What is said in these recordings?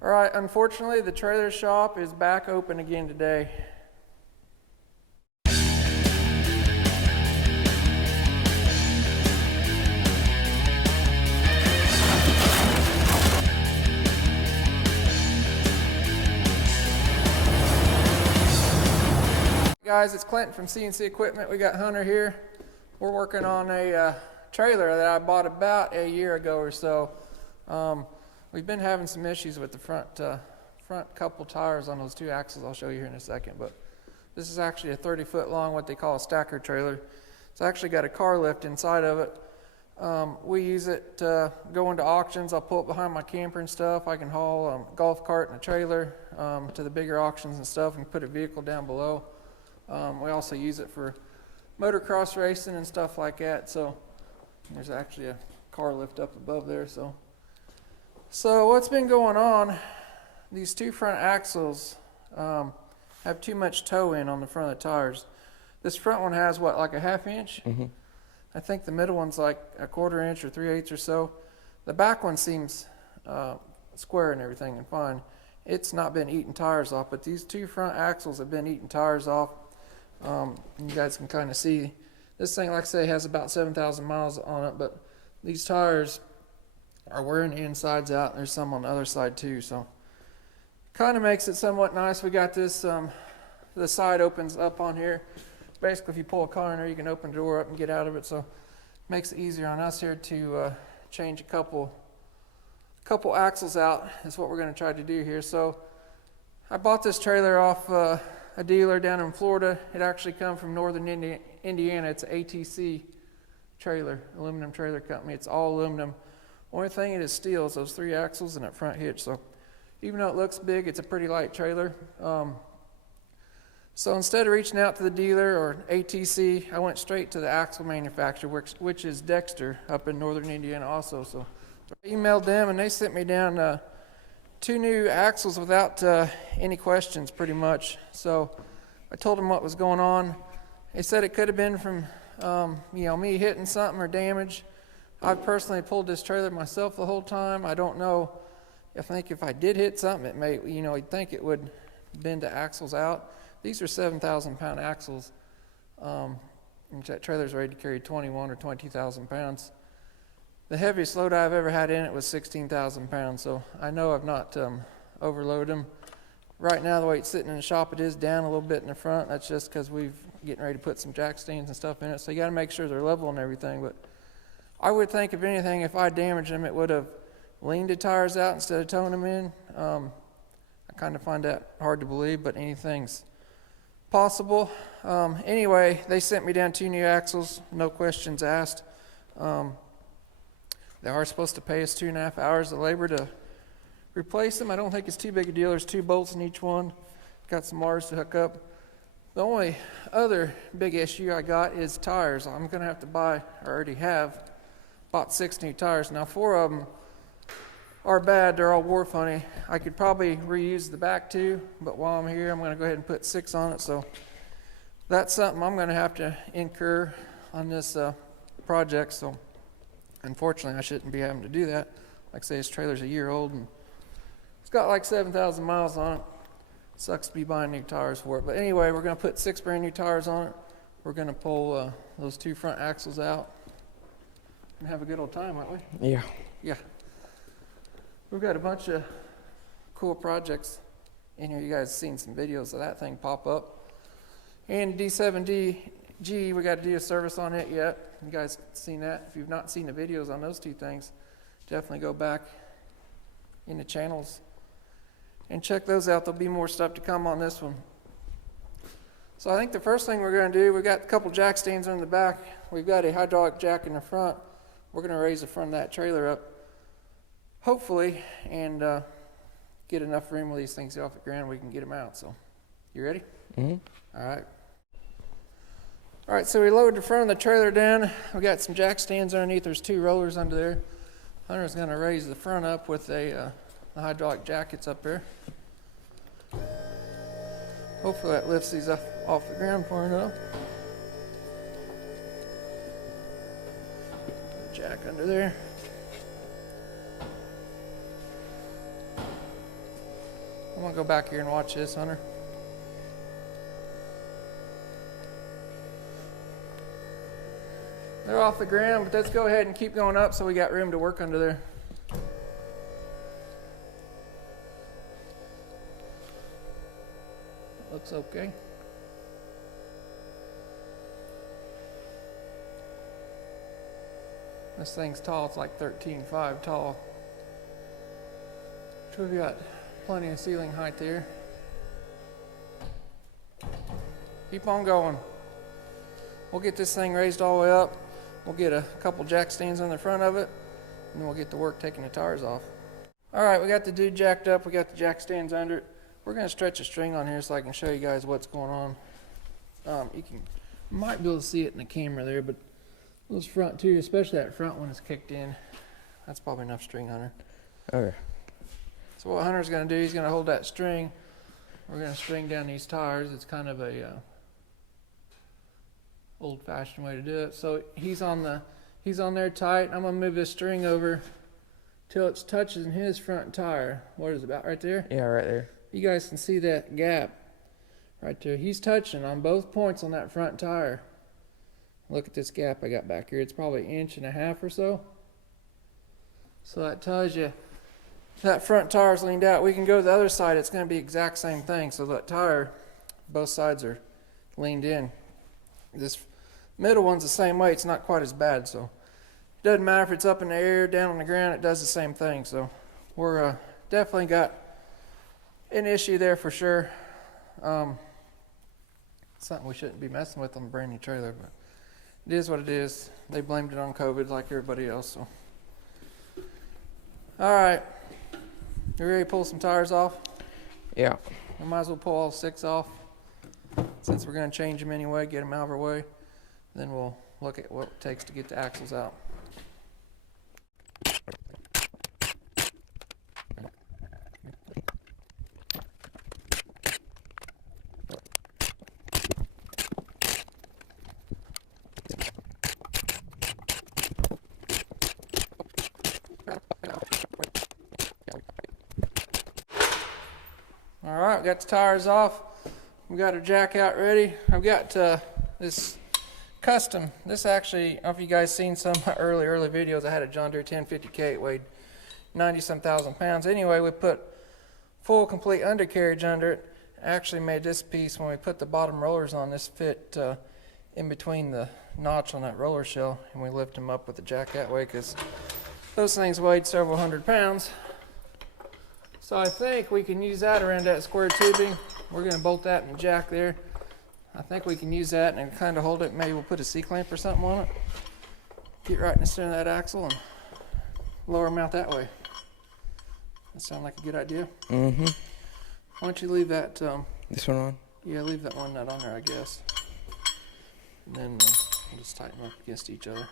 All right, unfortunately, the trailer shop is back open again today. Guys, it's Clinton from CNC Equipment. We got Hunter here. We're working on a trailer that I bought about a year ago or so. We've been having some issues with the front couple tires on those two axles. I'll show you here in a second, but this is actually a 30-foot long, what they call a stacker trailer. It's actually got a car lift inside of it. We use it to go into auctions. I'll pull it behind my camper and stuff. I can haul a golf cart and a trailer to the bigger auctions and stuff and put a vehicle down below. We also use it for motocross racing and stuff like that. So there's actually a car lift up above there. So what's been going on, these two front axles have too much toe in on the front of the tires. This front one has what, like a ½ inch? Mm-hmm. I think the middle one's like a 1/4 inch or 3/8 or so. The back one seems square and everything and fine. It's not been eating tires off, but these two front axles have been eating tires off. You guys can kind of see this thing, like I say, has about 7,000 miles on it, but these tires are wearing the insides out. There's some on the other side too, so kind of makes it somewhat nice. We got this, the side opens up on here. Basically, if you pull a car in there, you can open the door up and get out of it, so it makes it easier on us here to change a couple axles out is what we're going to try to do here. So I bought this trailer off a dealer down in Florida. It actually come from northern Indiana. It's an ATC trailer, aluminum trailer company. It's all aluminum. Only thing it is steel is those 3 axles and that front hitch. So even though it looks big, it's a pretty light trailer. So instead of reaching out to the dealer or ATC, I went straight to the axle manufacturer, which is Dexter up in northern Indiana also. So I emailed them and they sent me down 2 new axles without any questions pretty much. So I told them what was going on. They said it could have been from me hitting something or damage. I personally pulled this trailer myself the whole time. I don't know. I think if I did hit something, it may, you'd think it would bend the axles out. These are 7,000-pound axles. That trailer's ready to carry 21 or 22,000 pounds. The heaviest load I've ever had in it was 16,000 pounds, so I know I've not overloaded them. Right now, the way it's sitting in the shop, it is down a little bit in the front. That's just because we're getting ready to put some jack stands and stuff in it, so you got to make sure they're level and everything. But I would think, if anything, if I damaged them, it would have leaned the tires out instead of towing them in. I kind of find that hard to believe, but anything's possible. Anyway, they sent me down 2 new axles, no questions asked. They are supposed to pay us 2.5 hours of labor to replace them. I don't think it's too big a deal. There's 2 bolts in each one. Got some wires to hook up. The only other big issue I got is tires. I'm going to have to buy, or already have, bought 6 new tires. Now 4 of them are bad. They're all wore funny. I could probably reuse the back 2, but while I'm here, I'm going to go ahead and put 6 on it. So that's something I'm going to have to incur on this project. So unfortunately, I shouldn't be having to do that. Like I say, this trailer's a year old and it's got like 7,000 miles on it. Sucks to be buying new tires for it. But anyway, we're going to put 6 brand new tires on it. We're going to pull those 2 front axles out and have a good old time, aren't we? Yeah. Yeah. We've got a bunch of cool projects in here. You guys seen some videos of that thing pop up. And D7G, we got to do a service on it yet. You guys seen that? If you've not seen the videos on those 2 things, definitely go back in the channels and check those out. There'll be more stuff to come on this one. So I think the first thing we're going to do, we've got a couple jack stands on the back. We've got a hydraulic jack in the front. We're going to raise the front of that trailer up, hopefully, and get enough room where these things get off the ground we can get them out. So, you ready? Mm-hmm. All right. All right, so we lowered the front of the trailer down. We got some jack stands underneath. There's 2 rollers under there. Hunter's going to raise the front up with the hydraulic jack that's up there. Hopefully that lifts these up off the ground far enough. Jack under there. I'm gonna go back here and watch this, Hunter. They're off the ground, but let's go ahead and keep going up so we got room to work under there. Looks okay. This thing's tall, it's like 13.5 tall. So we've got plenty of ceiling height there. Keep on going. We'll get this thing raised all the way up. We'll get a couple jack stands on the front of it, and then we'll get to work taking the tires off. All right, we got the dude jacked up. We got the jack stands under it. We're gonna stretch a string on here so I can show you guys what's going on. You might be able to see it in the camera there, but those front two, especially that front one is kicked in. That's probably enough string, Hunter. Okay. So what Hunter's gonna do, he's gonna hold that string. We're gonna string down these tires. It's kind of a old-fashioned way to do it. So he's on there tight. I'm gonna move this string over till it's touching his front tire. What is it, about right there? Yeah, right there. You guys can see that gap right there. He's touching on both points on that front tire. Look at this gap I got back here. It's probably 1.5 inches or so. So that tells you that front tire's leaned out. We can go to the other side. It's going to be the exact same thing. So that tire, both sides are leaned in. This middle one's the same way. It's not quite as bad. So it doesn't matter if it's up in the air, down on the ground. It does the same thing. So we're definitely got an issue there for sure. Something we shouldn't be messing with on a brand new trailer, but it is what it is. They blamed it on COVID like everybody else. So, all right, you ready to pull some tires off? Yeah. We might as well pull all 6 off since we're going to change them anyway, get them out of our way. Then we'll look at what it takes to get the axles out. All right, we got the tires off. We got our jack out ready. I've got this custom. This actually, I don't know if you guys seen some early videos. I had a John Deere 1050K. It weighed 90-some thousand pounds. Anyway, we put full complete undercarriage under it. Actually made this piece when we put the bottom rollers on. This fit in between the notch on that roller shell, and we lift them up with the jack that way because those things weighed several hundred pounds. So I think we can use that around that square tubing. We're going to bolt that in the jack there. I think we can use that and kind of hold it. Maybe we'll put a C-clamp or something on it. Get right in the center of that axle and lower them out that way. That sound like a good idea? Mm-hmm. Why don't you leave that... This one on? Yeah, leave that one nut on there, I guess. And then we'll just tighten them up against each other.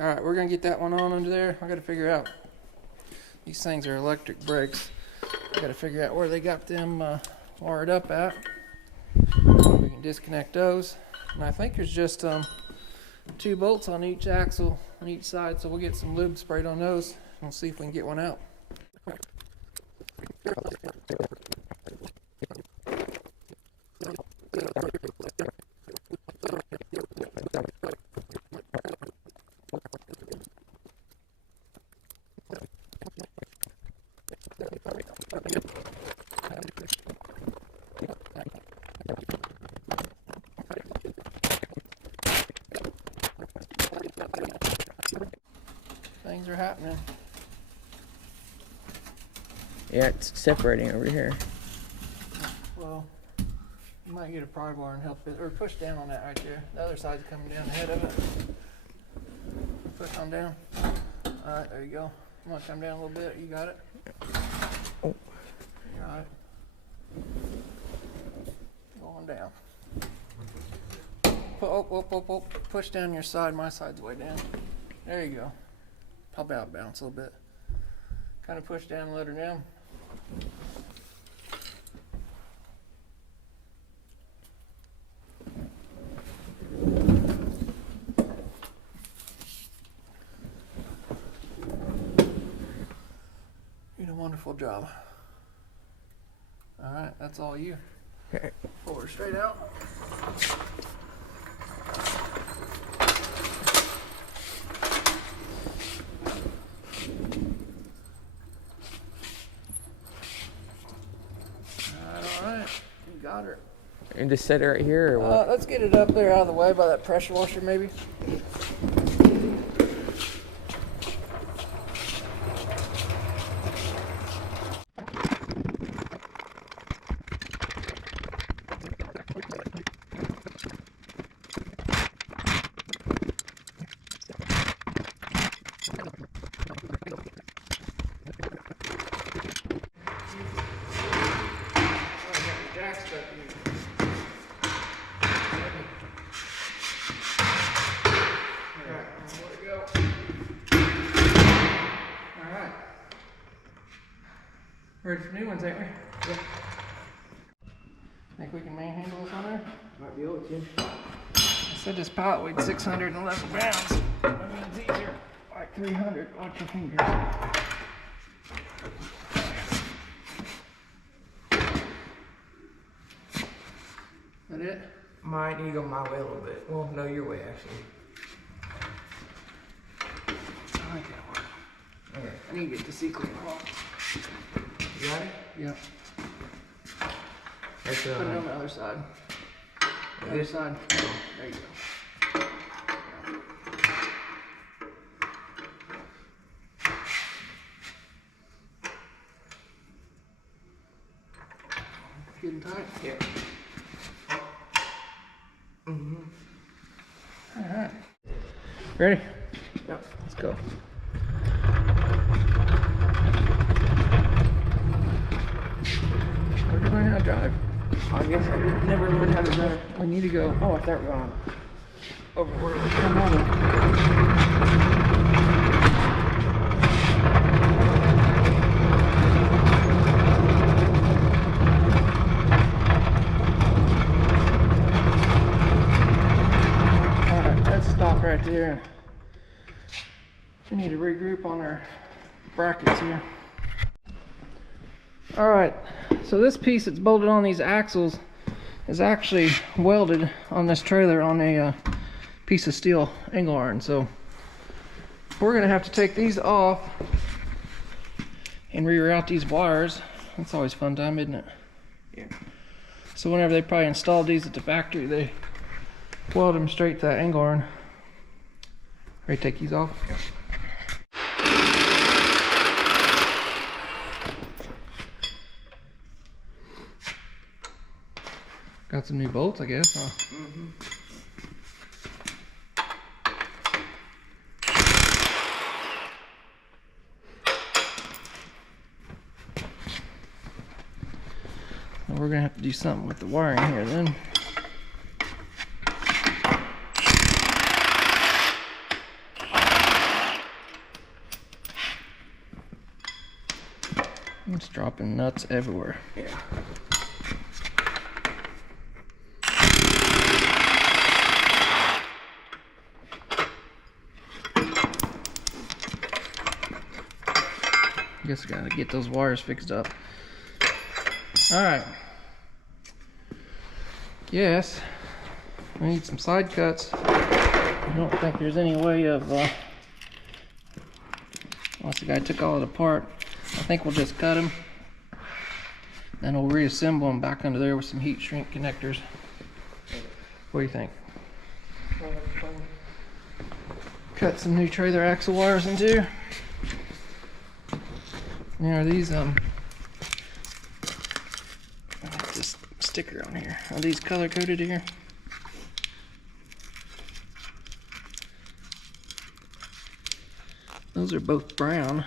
All right, we're going to get that one on under there. I got to figure out... These things are electric brakes. I got to figure out where they got them wired up at. We can disconnect those. And I think there's just 2 bolts on each axle on each side, so we'll get some lube sprayed on those and we'll see if we can get one out. Things are happening. Yeah, it's separating over here. Well, you might get a pry bar and help it, or push down on that right there. The other side's coming down the head of it. Push on down. All right, there you go. You want to come down a little bit? You got it? Oh. You got it. Go on down. Push down your side. My side's way down. There you go. Probably out bounce a little bit. Kind of push down and let her down. You did a wonderful job. All right, that's all you. Okay. Pull her straight out. All right, you got her. And just set it right here, or what? Let's get it up there out of the way by that pressure washer, maybe. Ready for new ones, ain't we? Yeah. Think we can manhandle this on there? Might be able to. I said this pallet weighed 611 pounds. I mean, it's easier. Like 300. Watch your fingers. That it? Might need to go my way a little bit. Well, no, your way, actually. I think that'll work. Okay. I need to get the C-clip off. You got it? Yep. That's, Put it on the other side. The other side. Oh, there you go. Getting tight? Yeah. Mm-hmm. All right. Ready? Yep. Let's go. Where'd you learn how to drive? I guess I never learned how to drive. We need to go. Oh, I thought we were going over where we Come on. Alright, let's stop right there. We need to regroup on our brackets here. Alright, so this piece that's bolted on these axles is actually welded on this trailer on a piece of steel angle iron. So we're gonna have to take these off and reroute these wires. That's always fun time, isn't it? Yeah. So whenever they probably installed these at the factory, they weld them straight to that angle iron. Ready to take these off? Yeah. Got some new bolts, I guess, huh? Mm-hmm. Well, we're gonna have to do something with the wiring here then. I'm just dropping nuts everywhere. Yeah. Guess I gotta get those wires fixed up. Alright. Yes, we need some side cuts. I don't think there's any way of, once the guy took all it apart, I think we'll just cut them. Then we'll reassemble them back under there with some heat shrink connectors. What do you think? Cut some new trailer axle wires in too. Now are these this sticker on here. Are these color coded here? Those are both brown.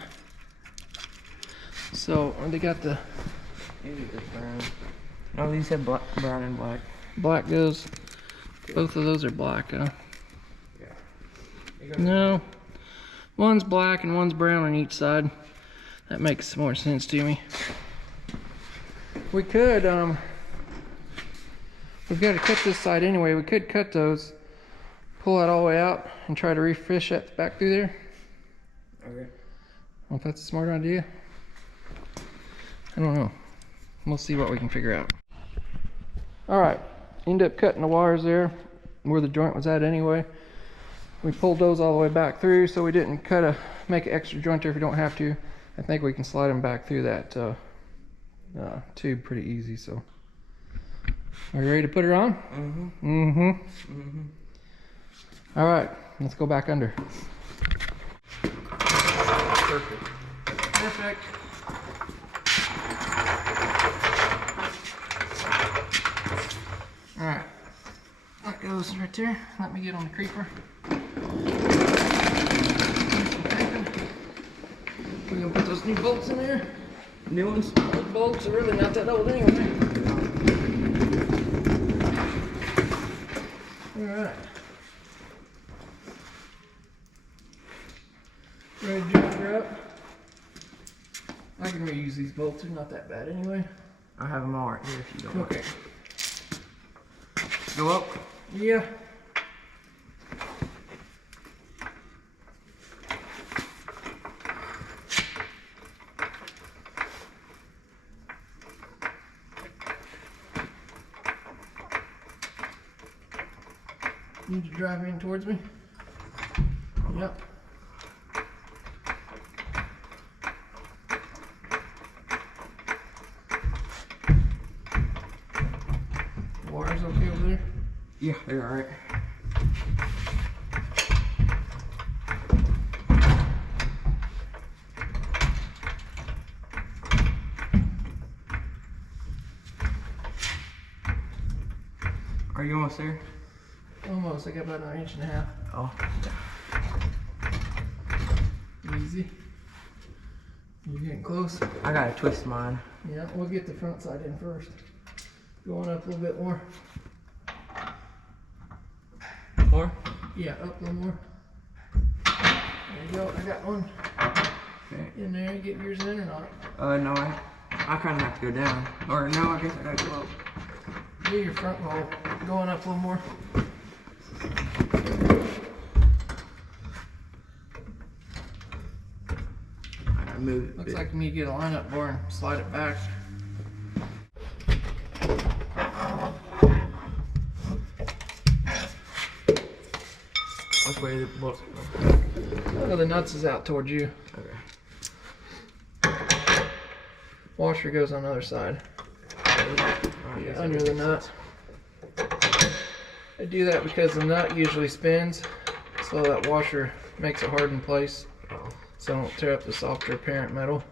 So they got the Maybe this brown. No, these have brown and black. black goes. Both of those are black, huh? Yeah. No. One's black and one's brown on each side. That makes more sense to me. We could, we've got to cut this side anyway. We could cut those, pull that all the way out, and try to refish that back through there. Okay. Well, if that's a smart idea. I don't know. we'll see what we can figure out. All right, ended up cutting the wires there where the joint was at anyway. We pulled those all the way back through, so we didn't make an extra joint there if we don't have to. I think we can slide them back through that tube pretty easy. So, are you ready to put her on? All right, let's go back under. Perfect. All right, that goes right there. Let me get on the creeper. We're gonna put those new bolts in there. New ones? Those bolts are really not that old anyway. Alright. Ready to jack her up? I can reuse these bolts, they're not that bad anyway. I have them all right here if you don't. Okay. Go up? Yeah. Need to drive in towards me? Yep. Wire's okay over there? Yeah, they're alright. Are you almost there? Almost, I got about an inch and a half. Oh. Easy. You're getting close. I gotta twist mine. Yeah, we'll get the front side in first. Going up a little bit more. More? Yeah, up a little more. There you go, I got one. Okay. In there, get yours in or not? No, I kinda have to go down. Or no, I guess I gotta go up. Get your front hole going up a little more. I gotta move it. Looks like you need to get a lineup bar and slide it back. Which way is the bolts? Oh, the nuts is out towards you. Okay. Washer goes on the other side. Yeah, under the nut. I do that because the nut usually spins, so that washer makes it hard in place, so I don't tear up the softer parent metal.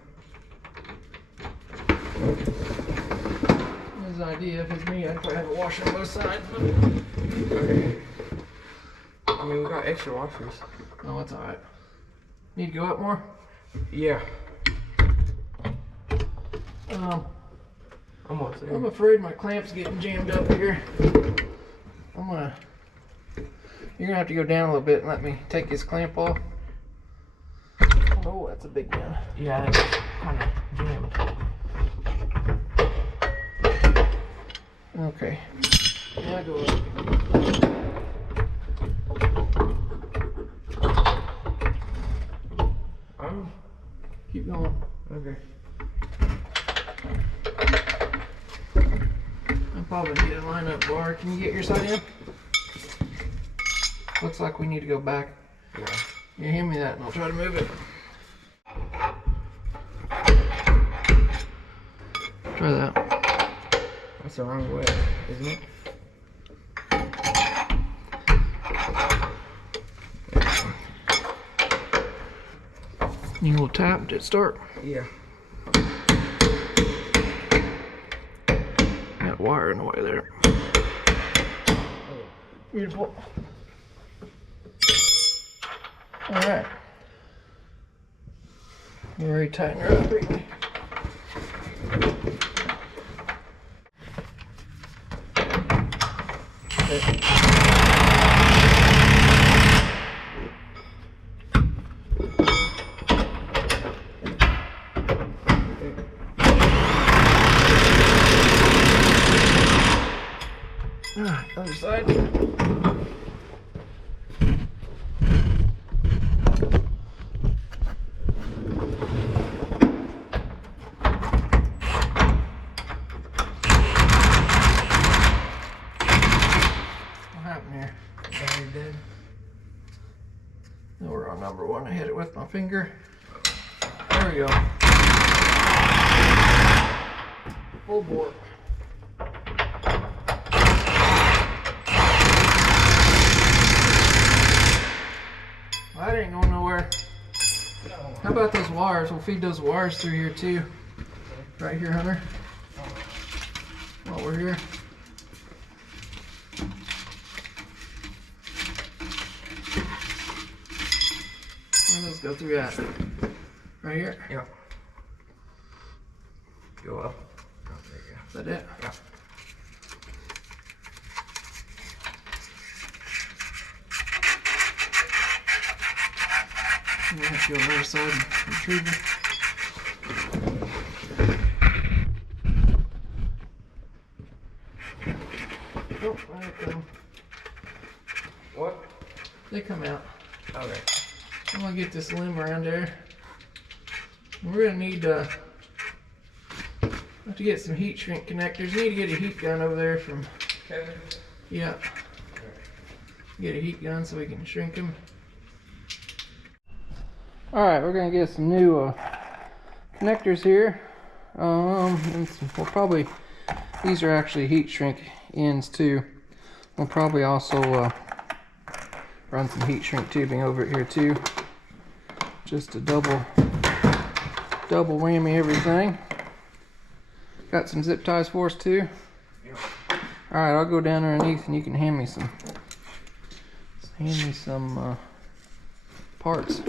His idea, if it's me, I'd probably have a washer on both sides. Okay. I mean, we got extra washers. No, it's alright. Need to go up more? Yeah. Almost there. I'm afraid my clamp's getting jammed up here. You're gonna have to go down a little bit and let me take this clamp off. Oh, that's a big one. Yeah, that's kind of jammed. Okay. Now go up. Keep going. Okay. I'll probably need a lineup bar. Can you get your side in? Looks like we need to go back. Yeah. You hand me that and I'll try to move it. Try that. That's the wrong way, isn't it? You will tap to start. Yeah. Got wire in the way there. Beautiful. Alright. We're ready to tighten her up briefly. Okay. Other side. want to hit it with my finger. There we go. Full bore. Well, that ain't going nowhere. How about those wires? We'll feed those wires through here too. Right here, Hunter. While we're here. Where do those go through that? Right here? Yeah. Go up. Oh, there you go. Is that it? Yeah. I'm gonna have to go on the other side and retrieve it. Oh, there it comes. What? They come out. Okay. I'm gonna get this limb around there. We're gonna need have to get some heat shrink connectors. Need to get a heat gun over there from Kevin? yeah. Get a heat gun so we can shrink them. All right, we're gonna get some new connectors here. And we'll probably these are actually heat shrink ends too. We'll probably also run some heat shrink tubing over it here too, just to double whammy everything. Got some zip ties for us too. Yep. All right, I'll go down underneath and you can hand me some parts.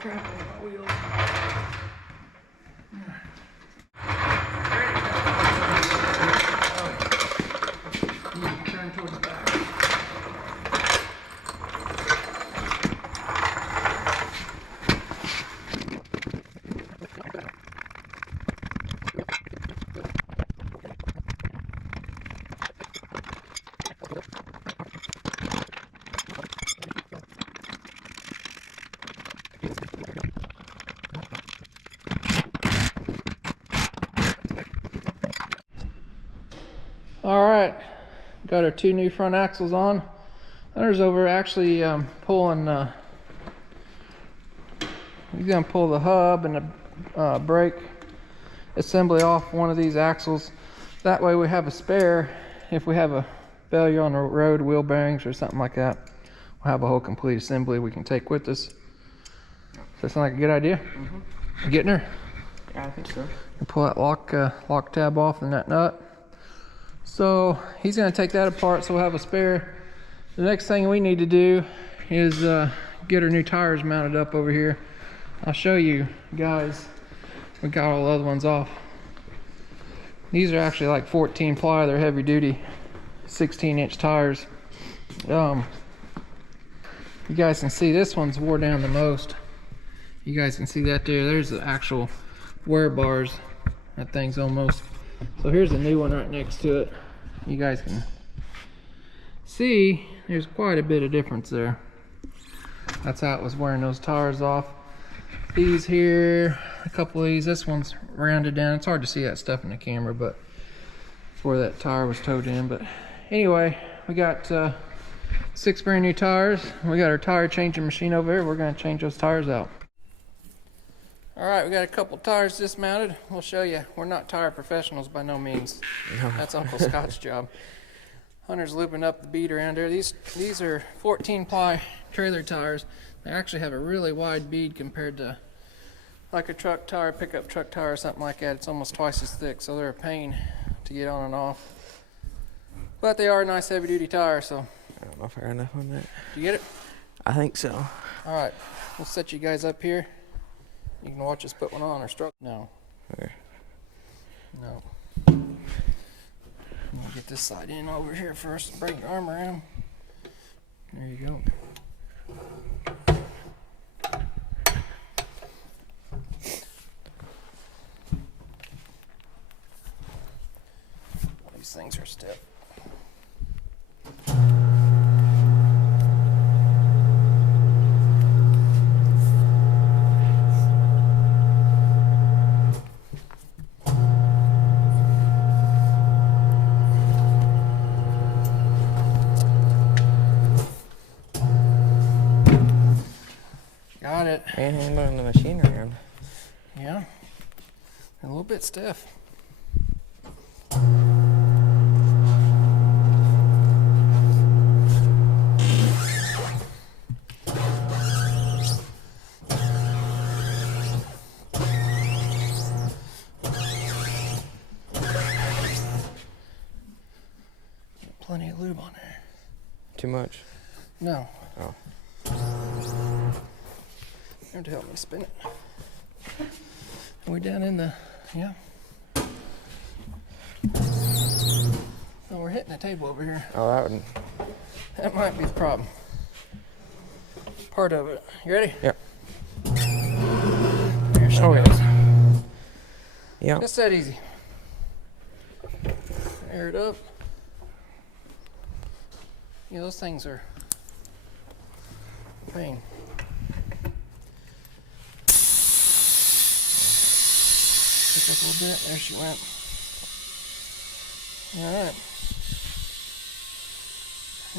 Crap on my wheels. Turn towards the back. All right, got our two new front axles on. Hunter's over actually pulling, he's gonna pull the hub and the brake assembly off one of these axles. That way we have a spare if we have a failure on the road, wheel bearings or something like that. We'll have a whole complete assembly we can take with us. Does that sound like a good idea? Mm-hmm. Getting her? Yeah, I think so. And pull that lock tab off and that nut. So he's going to take that apart, so we'll have a spare. The next thing we need to do is get our new tires mounted up over here. I'll show you guys. We got all the other ones off. These are actually like 14 ply. They're heavy duty 16-inch tires. You guys can see this one's wore down the most. You guys can see that there. There's the actual wear bars. That thing's almost. So here's a new one right next to it. You guys can see there's quite a bit of difference there. That's how it was wearing those tires off. These here, a couple of these, this one's rounded down. It's hard to see that stuff in the camera, but it's where that tire was towed in. But anyway, we got 6 brand new tires. We got our tire changing machine over here. We're going to change those tires out. All right, we got a couple tires dismounted. We'll show you. We're not tire professionals by no means. That's Uncle Scott's job. Hunter's looping up the bead around there. These are 14 ply trailer tires. They actually have a really wide bead compared to like a truck tire, pickup truck tire or something like that. It's almost twice as thick, so they're a pain to get on and off. But they are a nice heavy duty tire, so. I don't know if I got enough on that. Did you get it? I think so. All right, we'll set you guys up here. You can watch us put one on or struggle. No. Okay. No. We'll get this side in over here first. Bring your arm around. There you go. These things are stiff. Got it. Manhandling the machine around. Yeah. A little bit stiff. Plenty of lube on there. Too much? No. Oh. Here to help me spin it. Are we down in the, yeah. Oh, we're hitting the table over here. Oh, that one. That might be the problem. Part of it. You ready? Yep. There she Oh, goes. yeah. Yeah. Just that easy. Air it up. Yeah, those things are a pain. Pick up a little bit. There she went. All right.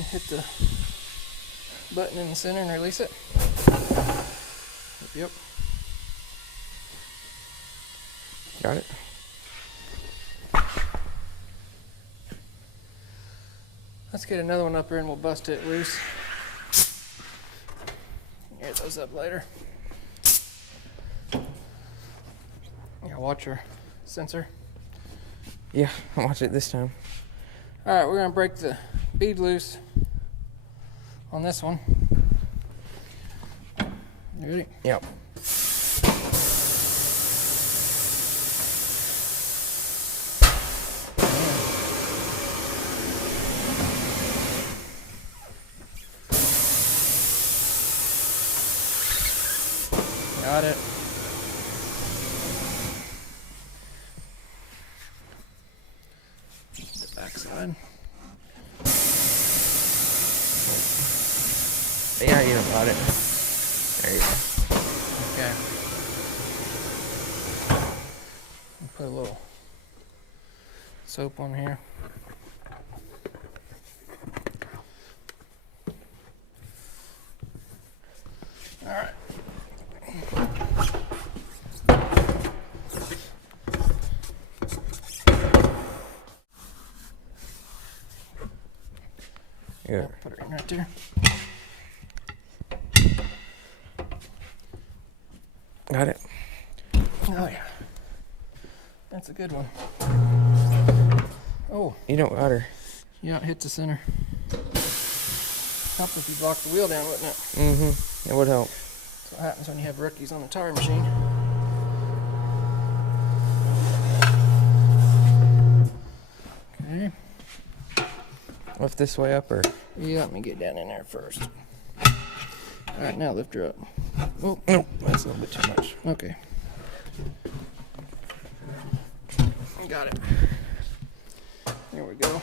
Hit the button in the center and release it. Yep. Got it. Let's get another one up here and we'll bust it loose. Get those up later. Yeah, watch your sensor. Yeah, I'll watch it this time. All right, we're gonna break the bead loose on this one. You ready? Yep. Got it. The back side. Yeah, you know got it. There you go. Okay. Put a little soap on here. All right. Yeah. Put it right there. Got it. Oh yeah. That's a good one. Oh, You don't got her. yeah, it hit the center. Help if you locked the wheel down, wouldn't it? Mm-hmm. It would help. That's what happens when you have rookies on the tire machine. Okay. Lift this way up or? Yeah, let me get down in there first. All right, now lift her up. Oh, Nope, that's a little bit too much. okay. Got it. There we go.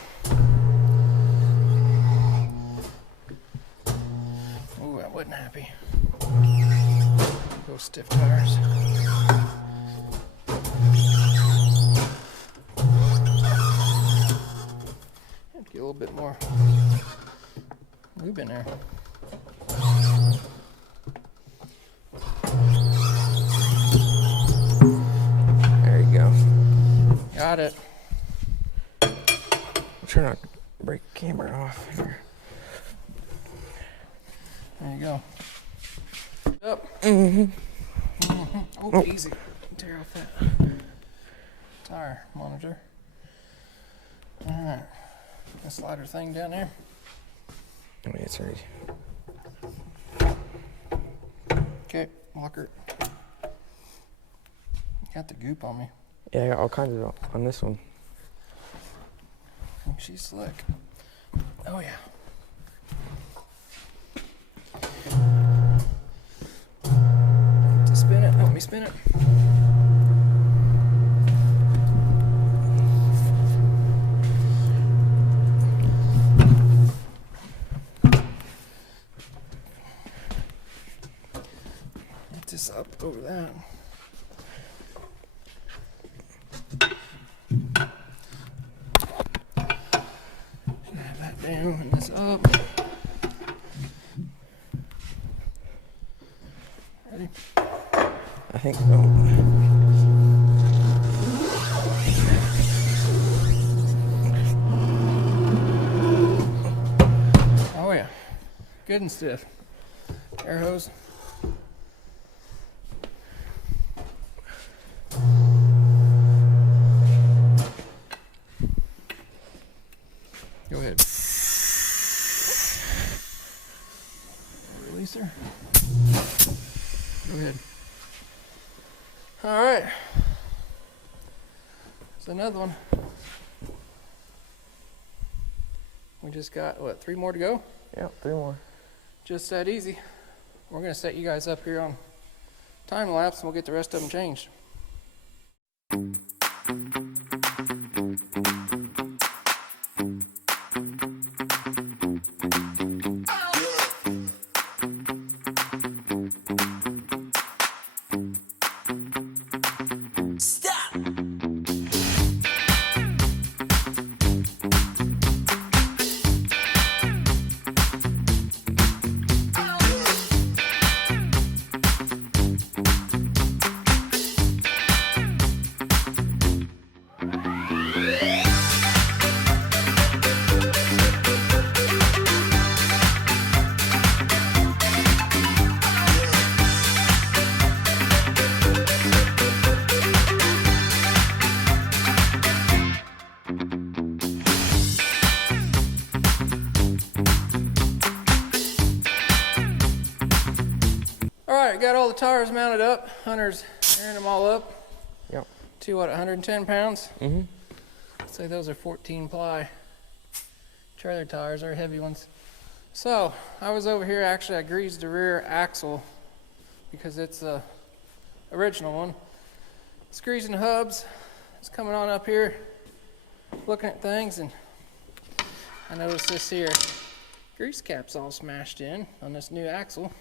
Oh, I wasn't happy. Those stiff tires. Have to get a little bit more lube in there. There you go. Got it. I'm trying not to break the camera off here. There you go. Up. Mm-hmm. Oh, easy. Tear off that tire monitor. Alright. The slider thing down there. Oh, yeah, it's ready. Okay, locker. Got the goop on me. Yeah, I got all kinds of on this one. I think she's slick. Oh yeah. To spin it, help me spin it. Get this up over that. Down and this up. Ready? I think so. Oh yeah, good and stiff. Air hose. Go ahead. Release her. Go ahead. All right. There's another one. We just got, what, 3 more to go? Yeah, 3 more. Just that easy. We're going to set you guys up here on time lapse and we'll get the rest of them changed. Alright, got all the tires mounted up. Hunter's airing them all up. Yep. To what, 110 pounds? Mm-hmm. I'd say those are 14 ply trailer tires, they're heavy ones. So, I was over here, actually I greased the rear axle because it's the original one. It's greasing the hubs. It's coming on up here, looking at things, and I noticed this here grease cap's all smashed in on this new axle.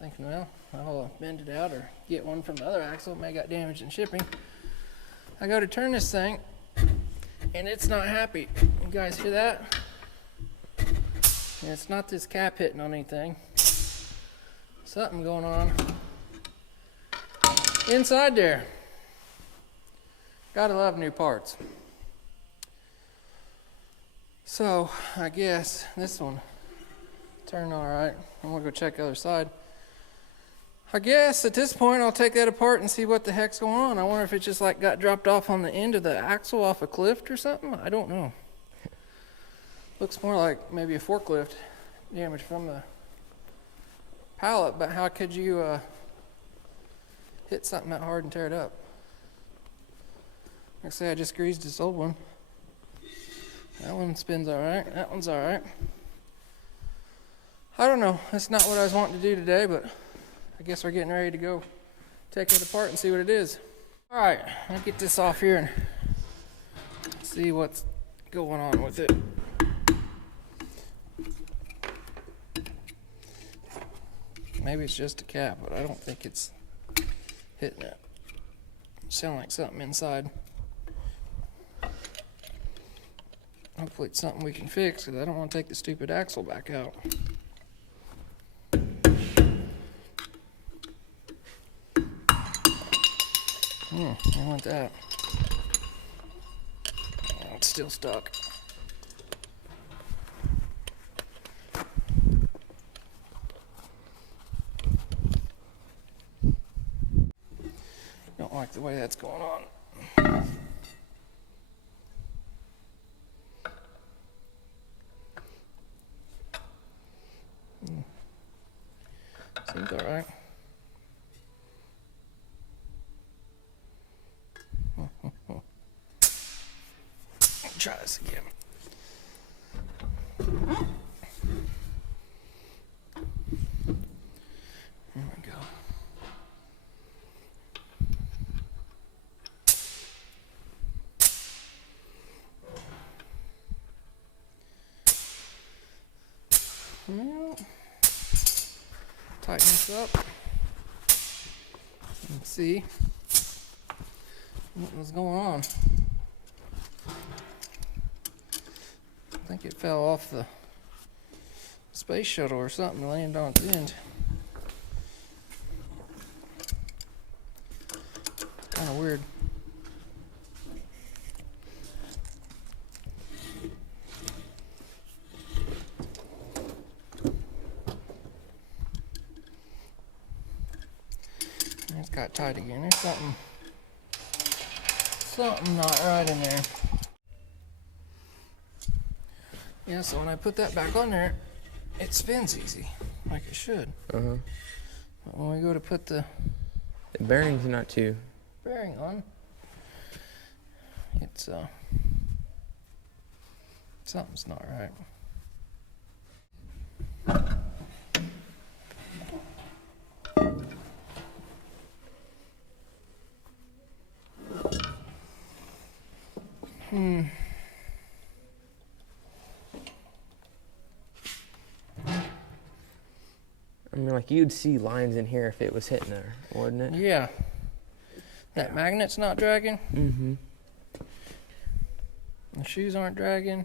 Thinking, well, I'll bend it out or get one from the other axle. It may got damaged in shipping. I go to turn this thing, and it's not happy. You guys hear that? And it's not this cap hitting on anything. Something going on inside there. Gotta love new parts. So, I guess this one turned all right. I'm gonna go check the other side. I guess at this point I'll take that apart and see what the heck's going on. I wonder if it just like got dropped off on the end of the axle off a cliff or something. I don't know. Looks more like maybe a forklift damage from the pallet, but how could you hit something that hard and tear it up? Like I say, I just greased this old one. That one spins all right. That one's all right. I don't know. That's not what I was wanting to do today, but I guess we're getting ready to go take it apart and see what it is. All right, I'll get this off here and see what's going on with it. Maybe it's just a cap, but I don't think it's hitting it. Sound like something inside. Hopefully it's something we can fix, because I don't want to take the stupid axle back out. I want that. Oh, it's still stuck. the way that's going on. Seems all right. Try this again. There we go. Well, tighten this up and see what was going on. I think it fell off the space shuttle or something, landed on its end. Kind of weird. It's got tight again. There's something not right in there. Yeah, so when I put that back on there, it spins easy, like it should. Uh-huh. But when we go to put the bearing's not too. bearing on, it's something's not right. I mean, like, you'd see lines in here if it was hitting there, wouldn't it? Yeah. That magnet's not dragging. Mm-hmm. The shoes aren't dragging.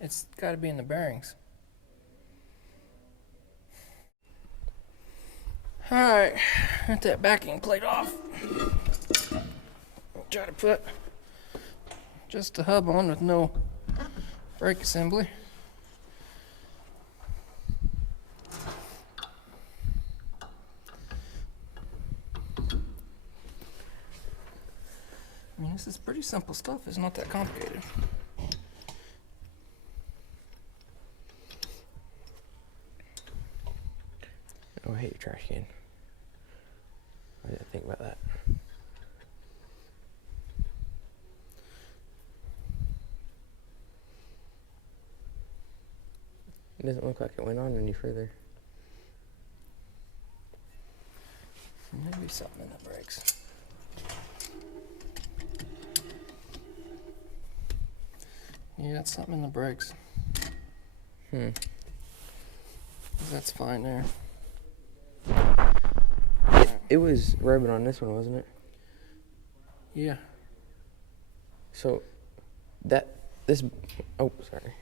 It's got to be in the bearings. All right, get that backing plate off. Try to put just the hub on with no brake assembly. I mean, this is pretty simple stuff. It's not that complicated. Oh, I hate your trash can. I didn't think about that. It doesn't look like it went on any further. Maybe something in the brakes. Yeah, it's something in the brakes. That's fine there. It was rubbing on this one, wasn't it? Yeah. So, oh, sorry.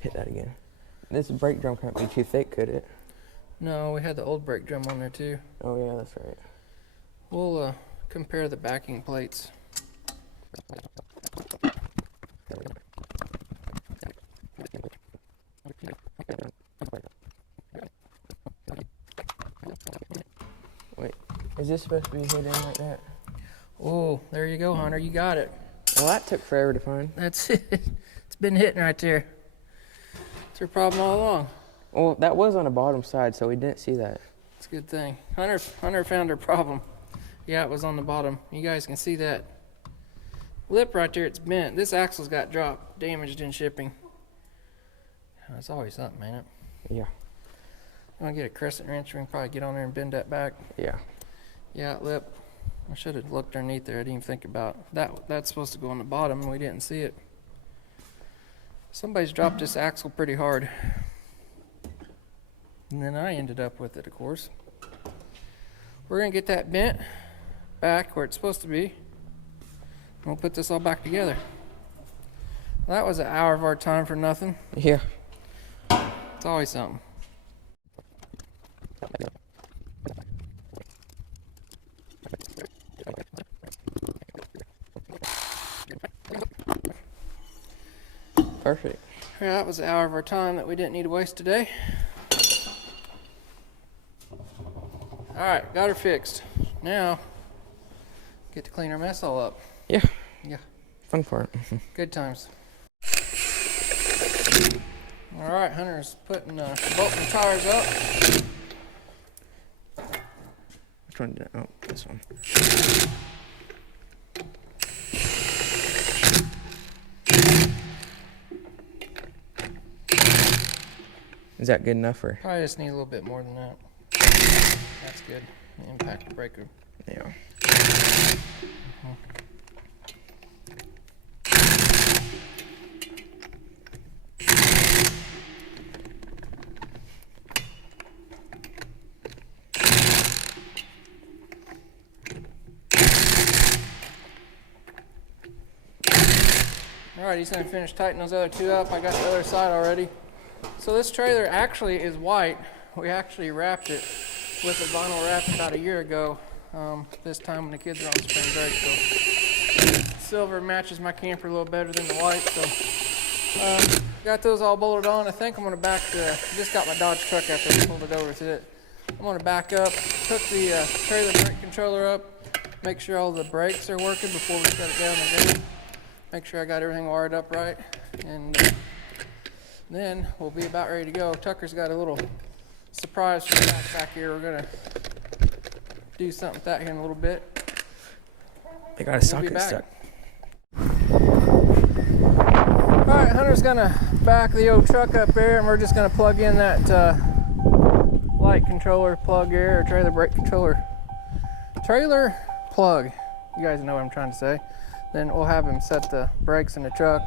Hit that again. This brake drum can't be too thick, could it? No, we had the old brake drum on there too. Oh, yeah, that's right. We'll compare the backing plates. Wait, is this supposed to be hidden like that? Oh, there you go, Hunter. You got it. Well, that took forever to find. That's it. It's been hitting right there. It's your problem all along. Well, that was on the bottom side, so we didn't see that. It's a good thing. Hunter found her problem. Yeah, it was on the bottom. You guys can see that lip right there. It's bent. This axle's got dropped, damaged in shipping. It's always something, ain't it? Yeah. I'm gonna get a crescent wrench. We can probably get on there and bend that back. Yeah. Yeah, lip. I should have looked underneath there. I didn't even think about that. That's supposed to go on the bottom, and we didn't see it. Somebody's dropped this axle pretty hard. And then I ended up with it, of course. We're going to get that bent back where it's supposed to be. And we'll put this all back together. That was an hour of our time for nothing. Yeah. It's always something. Perfect. Yeah, that was an hour of our time that we didn't need to waste today. Alright, got her fixed. Now, Get to clean our mess all up. Yeah. Yeah. Fun part. Good times. All right, Hunter's putting bolts and tires up. Which one did? Oh, this one. Is that good enough for? Probably just need a little bit more than that. That's good. The impact breaker. Yeah. All right, he's gonna finish tightening those other two up. I got the other side already. So this trailer actually is white. We actually wrapped it with a vinyl wrap about a year ago. This time when the kids are on spring break, so silver matches my camper a little better than the white. So got those all bolted on. I think I'm gonna back the. Just got my Dodge truck after I pulled it over to it. I'm gonna back up, hook the trailer brake controller up, make sure all the brakes are working before we shut it down again. Make sure I got everything wired up right, and then we'll be about ready to go. Tucker's got a little surprise for the back here. We're gonna do something with that here in a little bit. I got a socket stuck. All right, Hunter's gonna back the old truck up there, and we're just gonna plug in that light controller plug here, or trailer brake controller. Trailer plug. You guys know what I'm trying to say. Then we'll have him set the brakes in the truck,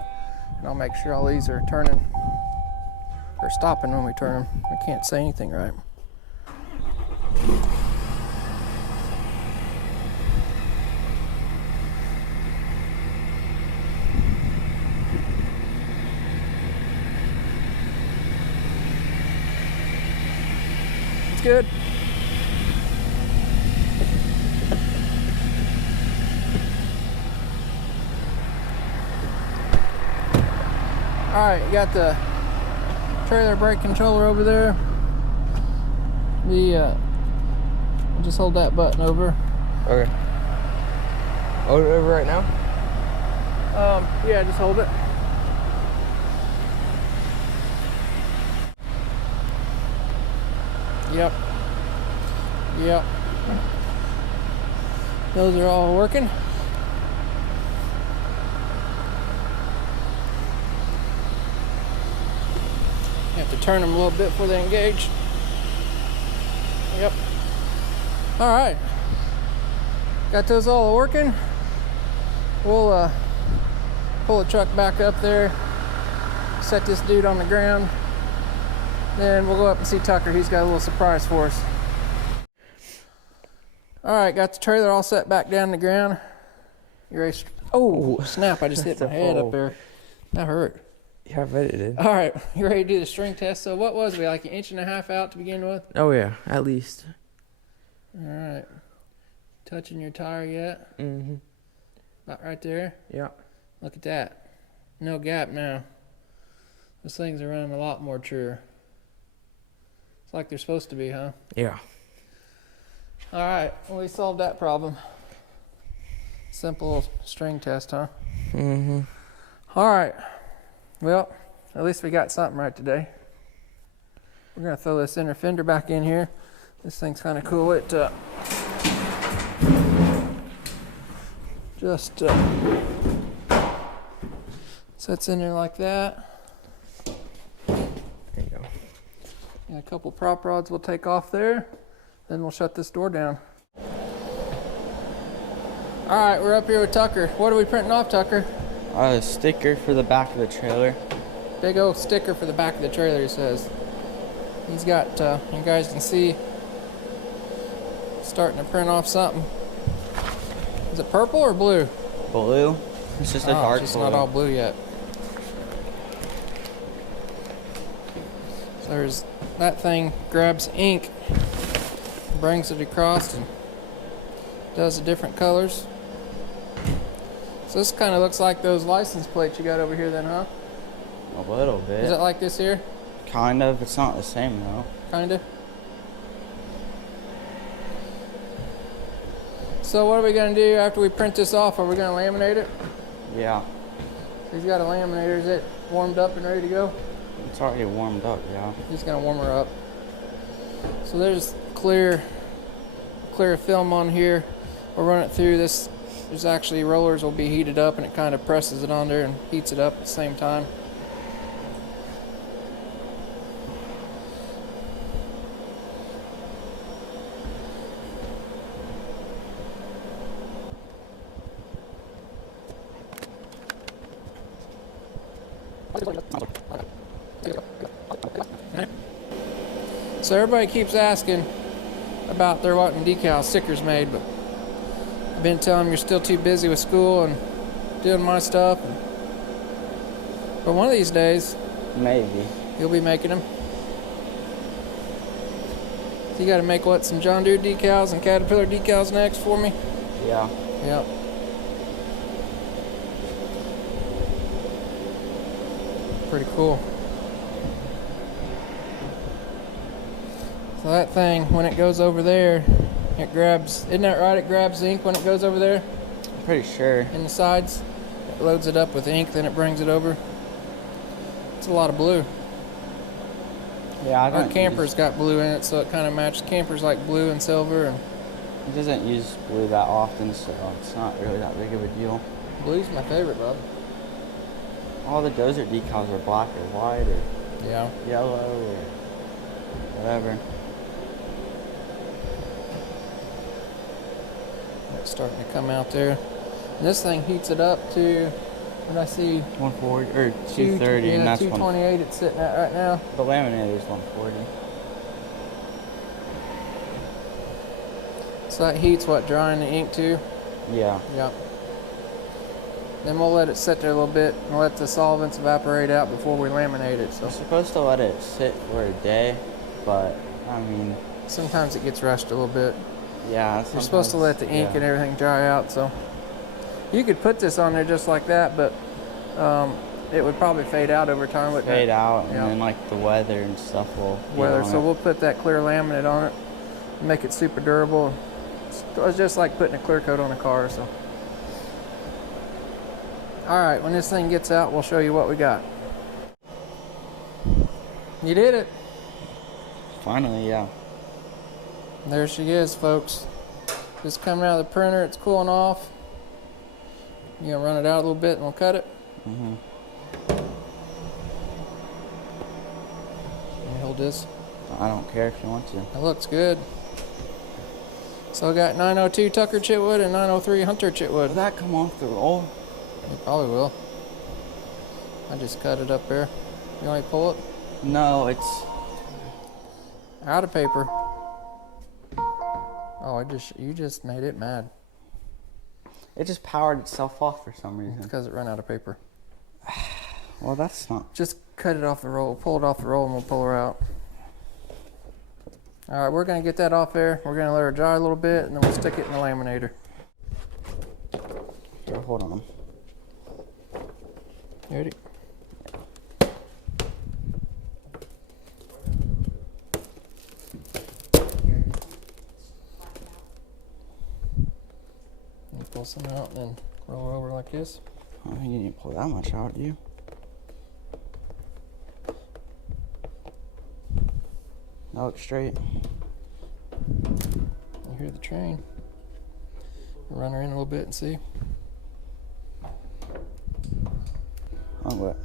and I'll make sure all these are turning or stopping when we turn them. I can't say anything right. It's good. All right, you got the trailer brake controller over there. Just hold that button over. Okay. Hold it over right now? Yeah, just hold it. Yep. Yep. Those are all working. You have to turn them a little bit before they engage. Yep. All right. Got those all working. We'll pull the truck back up there, set this dude on the ground. Then we'll go up and see Tucker. He's got a little surprise for us. All right, got the trailer all set back down the ground. You ready? Oh, snap, I just hit my head up there. That hurt. Yeah, I bet it did. All right, you ready to do the string test? So what was we, like 1.5 inches out to begin with? Oh yeah, at least. All right. Touching your tire yet? Mm-hmm. About right there? Yeah. Look at that. No gap now. Those things are running a lot more true. It's like they're supposed to be, huh? Yeah. All right, well, we solved that problem. Simple string test, huh? Mm-hmm. All right. Well, at least we got something right today. We're gonna throw this inner fender back in here. This thing's kind of cool. It just sets in there like that. There you go. And a couple prop rods we'll take off there. Then we'll shut this door down. All right, we're up here with Tucker. What are we printing off, Tucker? A sticker for the back of the trailer. Big old sticker for the back of the trailer, he says. He's got, you guys can see, starting to print off something. Is it purple or blue? Blue. It's just a dark it's blue. not all blue yet. So there's, that thing grabs ink, brings it across and does the different colors. So this kind of looks like those license plates you got over here then, huh? A little bit. Is it like this here? Kind of. It's not the same though. Kind of. So what are we gonna do after we print this off? Are we gonna laminate it? Yeah. He's got a laminator. Is it warmed up and ready to go? It's already warmed up, yeah. He's gonna warm her up. So there's clear film on here. We'll run it through this. There's actually rollers will be heated up and it kind of presses it on there and heats it up at the same time. So everybody keeps asking about they're wanting decal stickers made, but I've been telling them you're still too busy with school and doing my stuff. But one of these days, Maybe. you'll be making them. So you got to make what, some John Deere decals and Caterpillar decals next for me? Yeah. Yep. Pretty cool. So that thing, when it goes over there, it grabs, isn't that right? It grabs ink when it goes over there I'm pretty sure. in the sides. It loads it up with ink, then it brings it over. It's a lot of blue. Yeah, I Our don't camper's got blue in it, so it kind of matches. Campers like blue and silver, and It doesn't use blue that often, so it's not really that big of a deal. blue's my favorite, bud. All the Dozer decals are black or white or Yeah. yellow or whatever. It's starting to come out there. And this thing heats it up to, what did I see? 140 or 230, and that's 228 it's sitting at right now. the laminator is 140. So that heat's what, drying the ink too? Yeah. Yep. Then we'll let it sit there a little bit and let the solvents evaporate out before we laminate it. So You're supposed to let it sit for a day, but I mean, sometimes it gets rushed a little bit. yeah. You're supposed to let the ink and everything dry out. So you could put this on there just like that, but it would probably fade out over time. Wouldn't fade it? out, and Yeah. then like the weather and stuff will get Weather. on So it. we'll put that clear laminate on it, make it super durable. It's just like putting a clear coat on a car. So. All right, when this thing gets out, we'll show you what we got. You did it. Finally, yeah. There she is, folks. Just coming out of the printer. It's cooling off. You gonna run it out a little bit and we'll cut it? Mhm. Let me hold this. I don't care if you want to. That looks good. So I got 902 Tucker Chitwood and 903 Hunter Will Chitwood. that come off the roll? It probably will. I just cut it up there. You want me to pull it? No, it's Out of paper. Oh, you just made it mad. it just powered itself off for some It's reason. because it ran out of paper. Well, that's not. Just cut it off the roll. Pull it off the roll and we'll pull her out. All right, we're gonna get that off there. We're gonna let her dry a little bit and then we'll stick it in the laminator. Here, hold on. You ready? You pull some out and then roll over like this. Oh, you didn't pull that much out, do you? That looks straight. You hear the train. Run her in a little bit and see. Oh, what?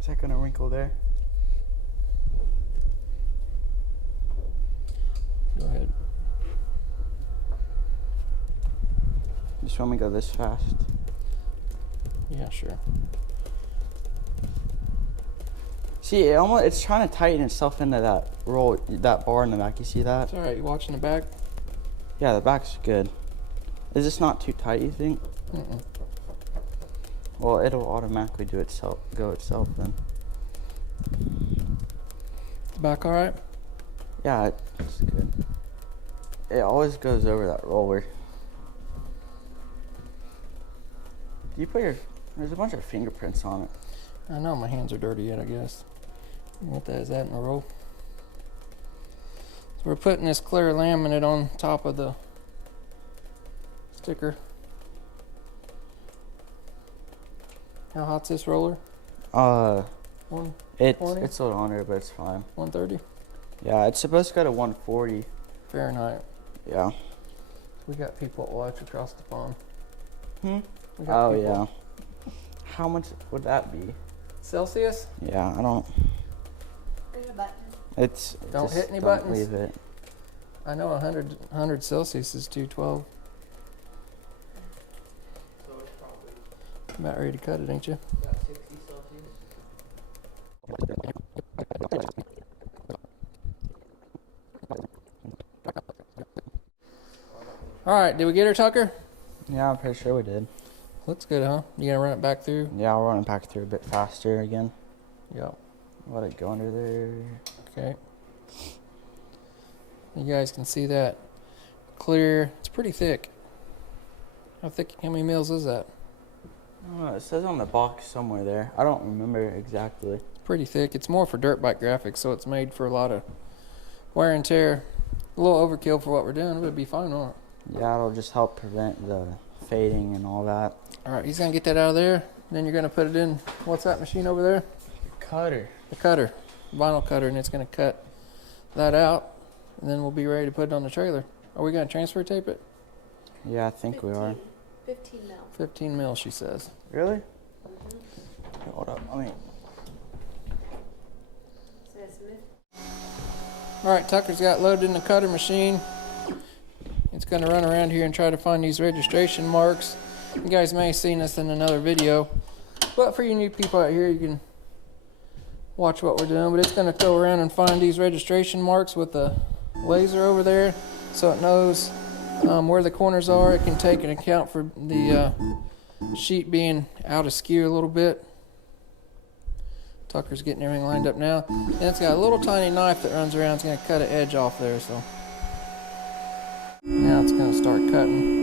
Is that gonna wrinkle there? Go ahead. Just want me to go this fast. Yeah, sure. See, it's trying to tighten itself into that roll, that bar in the back. You see that? It's all right. You watching the back? Yeah, the back's good. Is this not too tight, you think? Mm-mm. Well, it'll automatically go itself then. The back all right? Yeah, it's good. It always goes over that roller. Do you put there's a bunch of fingerprints on it. I know my hands are dirty yet, I guess. What the is that in a roll? So we're putting this clear laminate on top of the sticker. How hot's this roller? One it's 20? a little under, but it's fine. 130 Yeah, it's supposed to go to 140. Fahrenheit. Yeah. We got people that watch across the pond. Hmm. We got Oh people. yeah. How much would that be? Celsius? Yeah, I don't. There's a button. It's Don't just hit any don't buttons. Leave it. I know 100 Celsius is 212. So it's probably About ready to cut it, ain't you? about 60 Celsius. All right, did we get her, Tucker? Yeah, I'm pretty sure we did. Looks good, huh? You gonna run it back through? Yeah, I'll run it back through a bit faster again. Yep. Let it go under there. Okay. You guys can see that clear. It's pretty thick. How thick? How many mils is that? I don't know. It says on the box somewhere there. I don't remember exactly. Pretty thick. It's more for dirt bike graphics, so it's made for a lot of wear and tear. A little overkill for what we're doing, but it'd be fine, won't it? Yeah, it'll just help prevent the fading and all that. All right, he's gonna get that out of there. Then you're gonna put it in. What's that machine over there? Cutter. The cutter, vinyl cutter, and it's gonna cut that out, and then we'll be ready to put it on the trailer. Are we gonna transfer tape it? Yeah, I think we are. 15 mil. 15 mil, she says. Really? Hold up. I mean, Says mid. All right, Tucker's got loaded in the cutter machine. It's going to run around here and try to find these registration marks. You guys may have seen this in another video, but for you new people out here, you can watch what we're doing. But it's going to go around and find these registration marks with the laser over there, so it knows where the corners are. It can take into account for the sheet being out of skew a little bit. Tucker's getting everything lined up now. And it's got a little tiny knife that runs around. It's going to cut an edge off there, so now it's going to start cutting.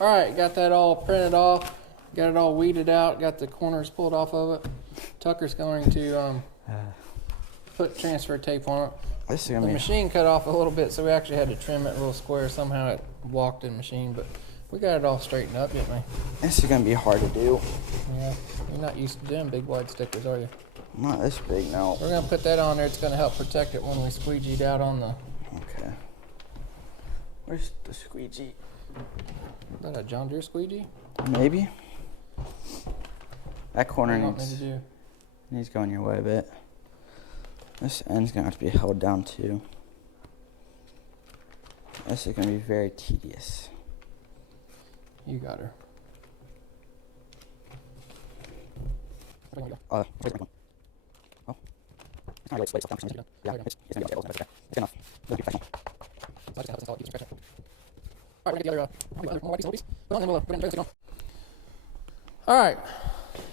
All right, got that all printed off. Got it all weeded out. Got the corners pulled off of it. Tucker's going to put transfer tape on it. this is The gonna be. machine cut off a little bit, so we actually had to trim it real square. Somehow it walked in the machine, but we got it all straightened up, didn't we? This is gonna be hard to do. Yeah. You're not used to doing big wide stickers, are you? Not this big, no. We're gonna put that on there. It's gonna help protect it when we squeegeed out on the. Okay. Where's the squeegee? Is that a John Deere squeegee? Maybe. That corner What do you want me to needs do? needs going your way a bit. This end's gonna have to be held down too. This is gonna be very tedious. You got her. Oh. Yeah, it's gonna be okay. It's enough. It'll be fine. All right,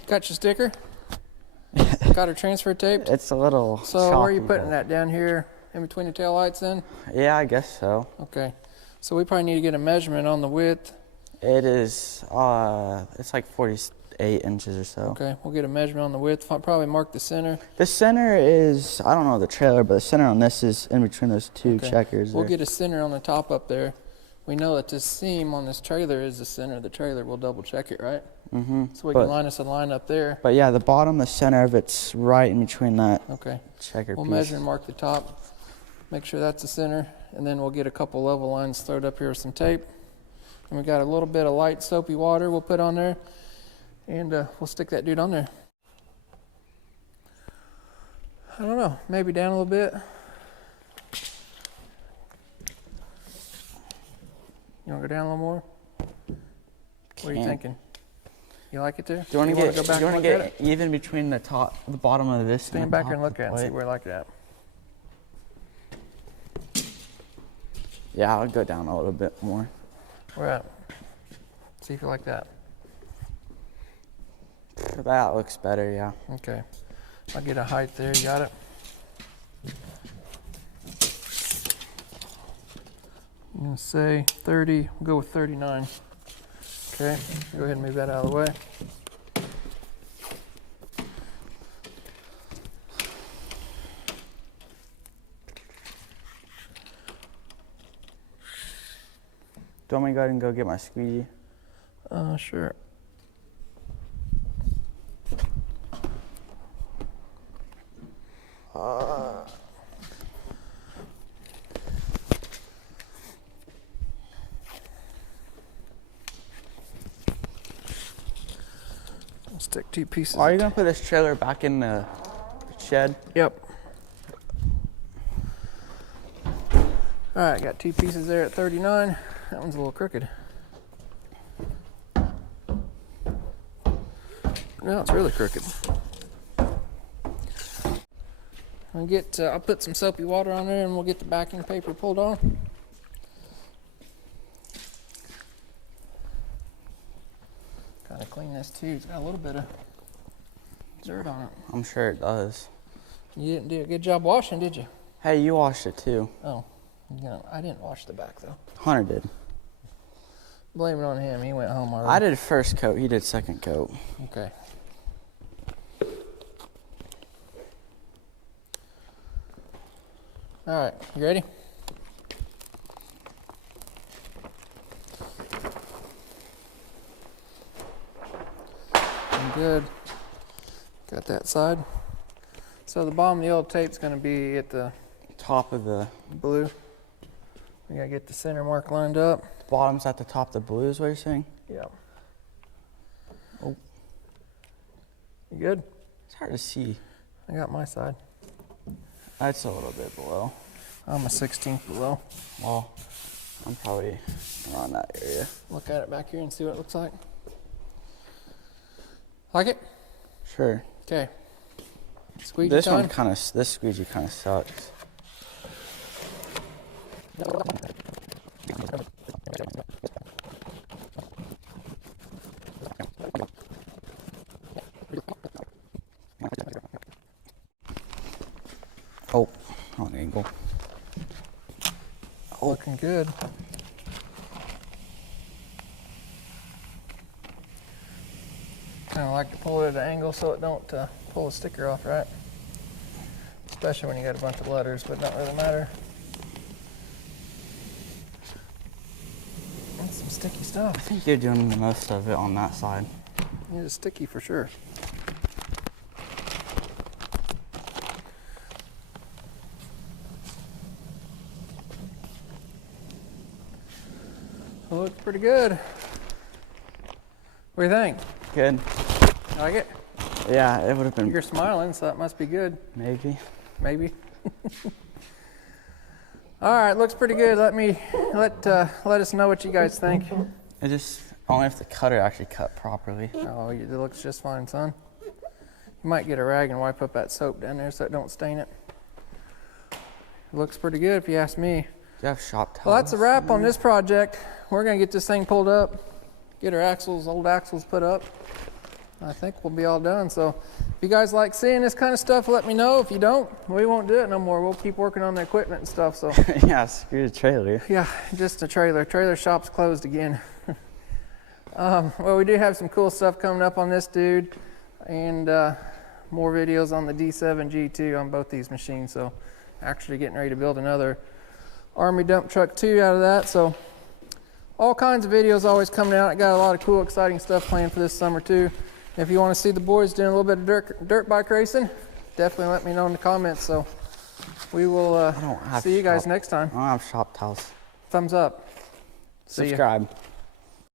got your sticker. Got her transfer taped. It's a little. So where are you shocking, putting but- that down here in between the tail lights then? Yeah, I guess so. Okay. So we probably need to get a measurement on the width. It is. It's like 48 inches or so. Okay, we'll get a measurement on the width. Probably mark the center. The center is. I don't know the trailer, but the center on this is in between those two Okay. checkers. We'll there. get a center on the top up there. We know that this seam on this trailer is the center of the trailer. We'll double check it, right? Mm-hmm. So we But- can line us a line up there. But yeah, the bottom, the center of it's right in between that Okay. checker We'll piece. measure and mark the top. Make sure that's the center. And then we'll get a couple level lines throwed up here with some tape. And we got a little bit of light soapy water we'll put on there. And we'll stick that dude on there. I don't know. Maybe down a little bit. You want to go down a little more? What are you Can't. thinking? You like it there? Do you want to wanna get? go back Do you and want to look at get even between the top, the bottom of this? Stand and back the here and top look at it of and the see plate? where you like it at. Yeah, I'll go down a little bit more. Where at? See if you like that. That looks better, yeah. Okay. I'll get a height there. You got it? I'm gonna say 30, we'll go with 39. Okay, go ahead and move that out of the way. Do you want me to go ahead and go get my squeegee? Sure. Stick 2 pieces. Are you gonna put this trailer back in the shed? Yep. All right, got 2 pieces there at 39. That one's a little crooked. No, it's really crooked. I'll put some soapy water on there and we'll get the backing paper pulled on. Gotta clean this too. It's got a little bit of dirt on it. I'm sure it does. You didn't do a good job washing, did you? Hey, you washed it too. Oh, I didn't wash the back though. Hunter did. Blame it on him. He went home already. I did first coat. He did second coat. Okay. All right, you ready? I'm good. Got that side. So the bottom of the old tape's going to be at the Top of the blue. We gotta get the center mark lined up. bottom's at the top. The blue is what you're saying? Yeah. Oh. You good? It's hard to see. I got my side. That's a little bit below. I'm a 16th below. Well, I'm probably around that area. Look at it back here and see what it looks like. Like it? Sure. Okay. Squeegee This time. this squeegee kind of sucks. Oh, wrong angle. Looking good. Kind of like to pull it at an angle so it don't pull the sticker off, right? Especially when you got a bunch of letters, but not really matter. That's some sticky I stuff. think you're doing the most of it on that side. It is sticky for sure. Well, looks pretty good. What do you think? Good. Like it? Yeah, it would have been You're smiling, so that must be good. maybe. Maybe. All right, looks pretty good. Let us know what you guys think. It just only if the cutter actually cut properly. Oh, it looks just fine, son. You might get a rag and wipe up that soap down there so it don't stain it. It looks pretty good if you ask me. Do you have shop towels? Well, that's a wrap on this project. We're gonna get this thing pulled up, get our old axles put up. I think we'll be all done. So if you guys like seeing this kind of stuff, let me know. If you don't, we won't do it no more. We'll keep working on the equipment and stuff. So Yeah, screw the trailer. yeah, just a trailer. Trailer shop's closed again. Well, we do have some cool stuff coming up on this dude, and more videos on the D7 G2 on both these machines. So actually getting ready to build another Army dump truck 2 out of that. So all kinds of videos always coming out. I got a lot of cool, exciting stuff planned for this summer too. If you want to see the boys doing a little bit of dirt bike racing, definitely let me know in the comments. So we will see you guys next time. I don't have shop towels. Thumbs up. See ya. Subscribe.